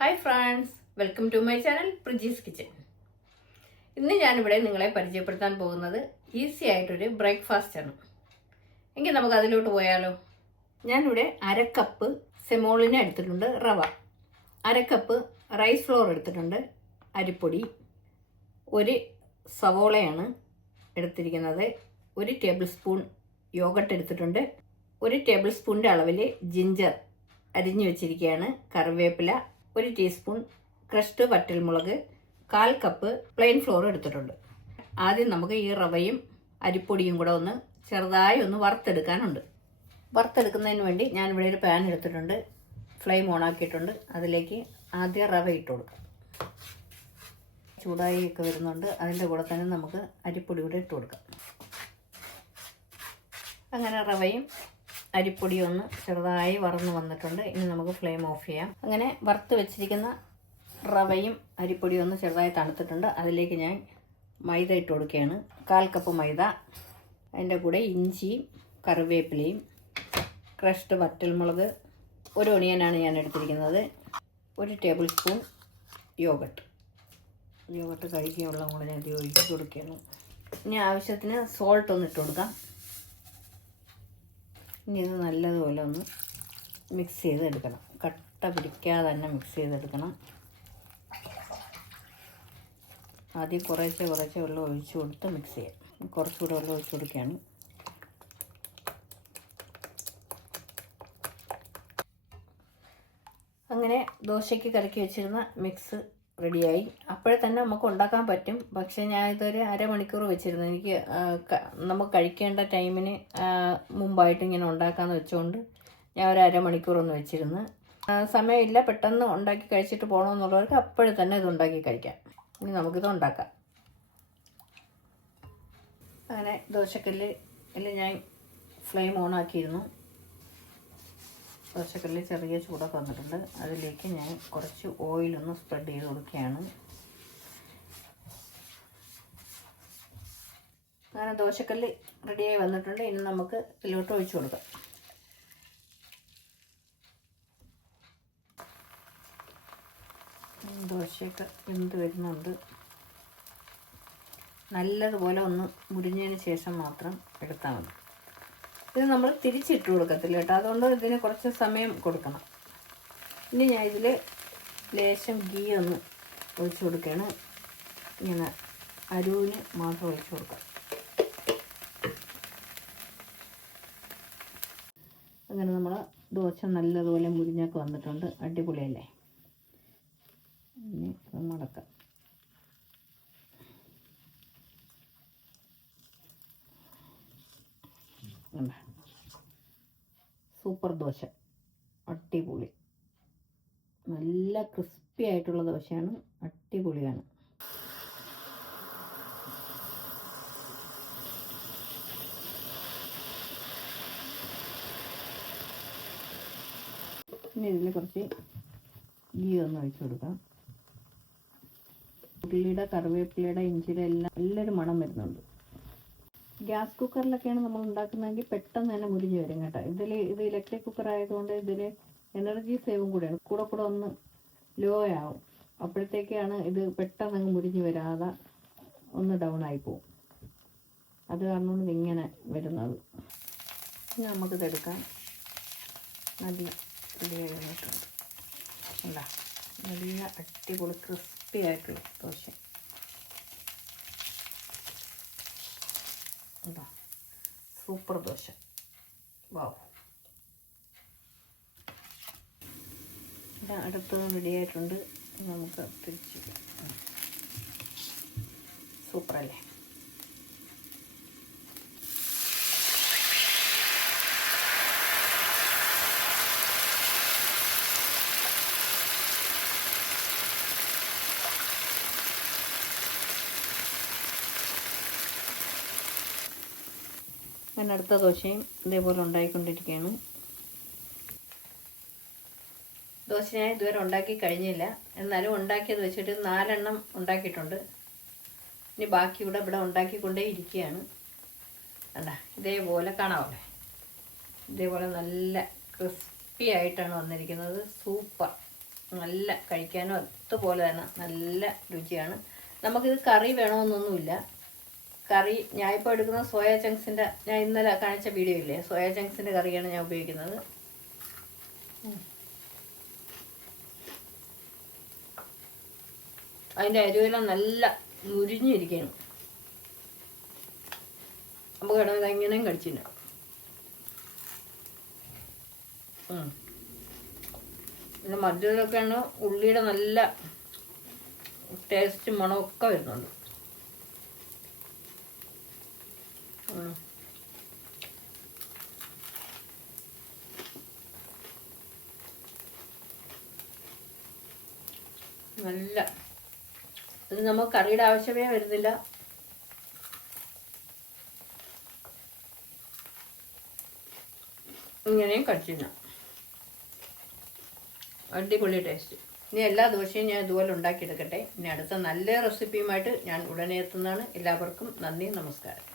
Hi friends, welcome to my channel Priji's kitchen. ഇന്ന് ഞാനിവിടെ നിങ്ങളെ പരിചയപ്പെടുത്താൻ പോകുന്നത് ഈസി ആയിട്ടൊരു ബ്രേക്ക്ഫാസ്റ്റാണ്. എങ്കിൽ നമുക്ക് അതിലോട്ട് പോയാലോ. ഞാനിവിടെ അരക്കപ്പ് സെമോളിന എടുത്തിട്ടുണ്ട്, റവ, അരക്കപ്പ് റൈസ് ഫ്ലോർ എടുത്തിട്ടുണ്ട്, അരിപ്പൊടി, ഒരു സവോളയാണ് എടുത്തിരിക്കുന്നത്, 1 ടേബിൾ സ്പൂൺ യോഗട്ട് എടുത്തിട്ടുണ്ട്, 1 ടേബിൾ സ്പൂണിൻ്റെ അളവിൽ ജിഞ്ചർ അരിഞ്ഞു വെച്ചിരിക്കുകയാണ്, കറിവേപ്പില, 1 ടീസ്പൂൺ ക്രഷ്ഡ് വറ്റൽമുളക്, 1/4 കപ്പ് പ്ലെയിൻ ഫ്ലോർ എടുത്തിട്ടുണ്ട്. ആദ്യം നമുക്ക് ഈ റവയും അരിപ്പൊടിയും കൂടെ ഒന്ന് ചെറുതായി ഒന്ന് വറുത്തെടുക്കാനുണ്ട്. വറുത്തെടുക്കുന്നതിന് വേണ്ടി ഞാനിവിടെ ഒരു പാൻ എടുത്തിട്ടുണ്ട്, ഫ്ലെയിം ഓൺ ആക്കിയിട്ടുണ്ട്. അതിലേക്ക് ആദ്യം റവ ഇട്ട് കൊടുക്കാം. ചൂടായി ഒക്കെ വരുന്നുണ്ട്. അതിൻ്റെ കൂടെ തന്നെ നമുക്ക് അരിപ്പൊടി കൂടെ ഇട്ട് കൊടുക്കാം. അങ്ങനെ റവയും അരിപ്പൊടി ഒന്ന് ചെറുതായി വറന്ന് വന്നിട്ടുണ്ട്. ഇനി നമുക്ക് ഫ്ലെയിം ഓഫ് ചെയ്യാം. അങ്ങനെ വറുത്ത് വെച്ചിരിക്കുന്ന റവയും അരിപ്പൊടിയും ഒന്ന് ചെറുതായി തണുത്തിട്ടുണ്ട്. അതിലേക്ക് ഞാൻ മൈദ ഇട്ട് കൊടുക്കുകയാണ്, 1/4 കപ്പ് മൈദ. അതിൻ്റെ കൂടെ ഇഞ്ചിയും കറിവേപ്പിലയും, ക്രഷ്ഡ് വറ്റൽമുളക്, 1 ഒണിയനാണ് ഞാൻ എടുത്തിരിക്കുന്നത്, 1 ടേബിൾ സ്പൂൺ യോഗട്ട് കഴുകിയ വെള്ളം കൂടെ ഞാൻ ഒഴിച്ച് കൊടുക്കുകയാണ്. ഇനി ആവശ്യത്തിന് സോൾട്ട് ഒന്ന് ഇട്ട് കൊടുക്കാം. ഇനി ഇത് നല്ലതുപോലെ ഒന്ന് മിക്സ് ചെയ്തെടുക്കണം. കട്ട പിടിക്കാതെ തന്നെ മിക്സ് ചെയ്തെടുക്കണം. ആദ്യം കുറേശ്ശെ വെള്ളം ഒഴിച്ച് കൊടുത്ത് മിക്സ് ചെയ്യാം. കുറച്ചുകൂടെ വെള്ളം ഒഴിച്ച് കൊടുക്കുകയാണ്. അങ്ങനെ ദോശയ്ക്ക് കലക്കി വെച്ചിരുന്ന മിക്സ് റെഡിയായി. അപ്പോഴേ തന്നെ നമുക്ക് ഉണ്ടാക്കാൻ പറ്റും. പക്ഷേ ഞാൻ ഇതൊരു അരമണിക്കൂർ വെച്ചിരുന്നു. എനിക്ക് നമുക്ക് കഴിക്കേണ്ട ടൈമിന് മുമ്പായിട്ട് ഇങ്ങനെ ഉണ്ടാക്കാമെന്ന് വെച്ചുകൊണ്ട് ഞാൻ ഒരു അരമണിക്കൂറൊന്ന് വെച്ചിരുന്നു. സമയമില്ല, പെട്ടെന്ന് ഉണ്ടാക്കി കഴിച്ചിട്ട് പോകണമെന്നുള്ളവർക്ക് അപ്പോഴേ തന്നെ ഇത് ഉണ്ടാക്കി കഴിക്കാം. ഇനി നമുക്കിത് ഉണ്ടാക്കാം. അങ്ങനെ ദോശക്കല്ലിൽ ഞാൻ ഫ്ലെയിം ഓൺ ആക്കിയിരുന്നു. ദോശക്കല്ലിൽ ചെറിയ ചൂടൊക്കെ വന്നിട്ടുണ്ട്. അതിലേക്ക് ഞാൻ കുറച്ച് ഓയിലൊന്ന് സ്പ്രെഡ് ചെയ്ത് കൊടുക്കുകയാണ്. അങ്ങനെ ദോശക്കല്ല് റെഡിയായി വന്നിട്ടുണ്ട്. ഇനി നമുക്ക് ഇതിലോട്ട് ഒഴിച്ചു കൊടുക്കാം. ദോശയൊക്കെ വെന്ത് വരുന്നുണ്ട്. നല്ലതുപോലെ ഒന്ന് മുരിഞ്ഞതിന് ശേഷം മാത്രം എടുത്താൽ മതി. ഇത് നമ്മൾ തിരിച്ചിട്ട് കൊടുക്കത്തില്ല കേട്ടോ, അതുകൊണ്ട് ഇതിന് കുറച്ച് സമയം കൊടുക്കണം. ഇനി ഞാൻ ഇതിൽ ലേശം ഗീ ഒന്ന് ഒഴിച്ച് കൊടുക്കുകയാണ്. ഇങ്ങനെ അരുവിന് മാത്രം ഒഴിച്ച് കൊടുക്കാം. അങ്ങനെ നമ്മൾ ദോശ നല്ലതുപോലെ മുരിഞ്ഞൊക്കെ വന്നിട്ടുണ്ട്. അടിപൊളിയല്ലേ. ഇനി അത് മടക്കാം. സൂപ്പർ ദോശ, അടിപൊളി, നല്ല ക്രിസ്പി ആയിട്ടുള്ള ദോശയാണ്, അടിപൊളിയാണ്. ഇനി ഇതിൽ കുറച്ച് ഗീ ഒന്ന് ഒഴിച്ചു കൊടുക്കാം. ഉള്ളിയുടെ, കറിവേപ്പിലയുടെ, ഇഞ്ചിയുടെ എല്ലാം നല്ലൊരു മണം വരുന്നുണ്ട്. ഗ്യാസ് കുക്കറിലൊക്കെയാണ് നമ്മൾ ഉണ്ടാക്കുന്നതെങ്കിൽ പെട്ടെന്ന് തന്നെ മുരിഞ്ഞ് വരും കേട്ടോ. ഇത് ഇലക്ട്രിക് കുക്കർ ആയതുകൊണ്ട് ഇതിൽ എനർജി സേവും കൂടെയാണ്. കൂടെ ഒന്ന് ലോ ആവും. അപ്പോഴത്തേക്കാണ് ഇത് പെട്ടെന്ന് അങ്ങ് മുരിഞ്ഞ് വരാതെ ഒന്ന് ഡൗൺ ആയി പോവും. അത് കാരണമാണ് ഇതിങ്ങനെ വരുന്നത്. ഇനി നമുക്കിതെടുക്കാം. നല്ല റെഡിയായി വന്നിട്ടുണ്ട്. എന്താ നല്ല അടിപൊളി ക്രിസ്പി ആയിട്ടുള്ള ദോശ. എന്താ സൂപ്പർ ദോശ, വാവ്. അടുത്തത് റെഡി ആയിട്ടുണ്ട്. നമുക്ക് തിരിച്ച് സൂപ്പറല്ലേ. ഞാൻ അടുത്ത ദോശയും ഇതേപോലെ ഉണ്ടാക്കിക്കൊണ്ടിരിക്കുകയാണ്. ദോശ ഞാൻ ഇതുവരെ ഉണ്ടാക്കി കഴിഞ്ഞില്ല, എന്നാലും ഉണ്ടാക്കിയത് വെച്ചിട്ട് 4 എണ്ണം ഉണ്ടാക്കിയിട്ടുണ്ട്. ഇനി ബാക്കി ഇവിടെ ഉണ്ടാക്കിക്കൊണ്ടേ ഇരിക്കുകയാണ്. കണ്ട, ഇതേപോലെ കാണാമല്ലേ, ഇതേപോലെ നല്ല ക്രിസ്പി ആയിട്ടാണ് വന്നിരിക്കുന്നത്. സൂപ്പർ. നല്ല കഴിക്കാനും അതുപോലെ തന്നെ നല്ല രുചിയാണ്. നമുക്കിത് കറി വേണമെന്നൊന്നുമില്ല. കറി ഞാൻ ഇപ്പോൾ എടുക്കുന്ന സോയ ചങ്ക്സിൻ്റെ, ഞാൻ ഇന്നലെ കാണിച്ച വീഡിയോ ഇല്ലേ, സോയ ചങ്ക്സിൻ്റെ കറിയാണ് ഞാൻ ഉപയോഗിക്കുന്നത്. അതിൻ്റെ അരുവെല്ലാം നല്ല മുരിഞ്ഞിരിക്കണം. നമുക്ക് കിടന്നത് എങ്ങനെയും കഴിച്ചില്ല. പിന്നെ മധ്യത്തിലൊക്കെയാണ് ഉള്ളിയുടെ നല്ല ടേസ്റ്റ് മണമൊക്കെ വരുന്നുണ്ട്. നല്ല ഇത് നമുക്ക് കറിയുടെ ആവശ്യമേ വരുന്നില്ല. ഇങ്ങനെയും കഴിച്ചില്ല. അടിപൊളി ടേസ്റ്റ്. ഇനി എല്ലാ ദോശയും ഞാൻ ഇതുപോലെ ഉണ്ടാക്കിയെടുക്കട്ടെ. ഇനി അടുത്ത നല്ല റെസിപ്പിയുമായിട്ട് ഞാൻ ഉടനെ എത്തുന്നതാണ്. എല്ലാവർക്കും നന്ദി, നമസ്കാരം.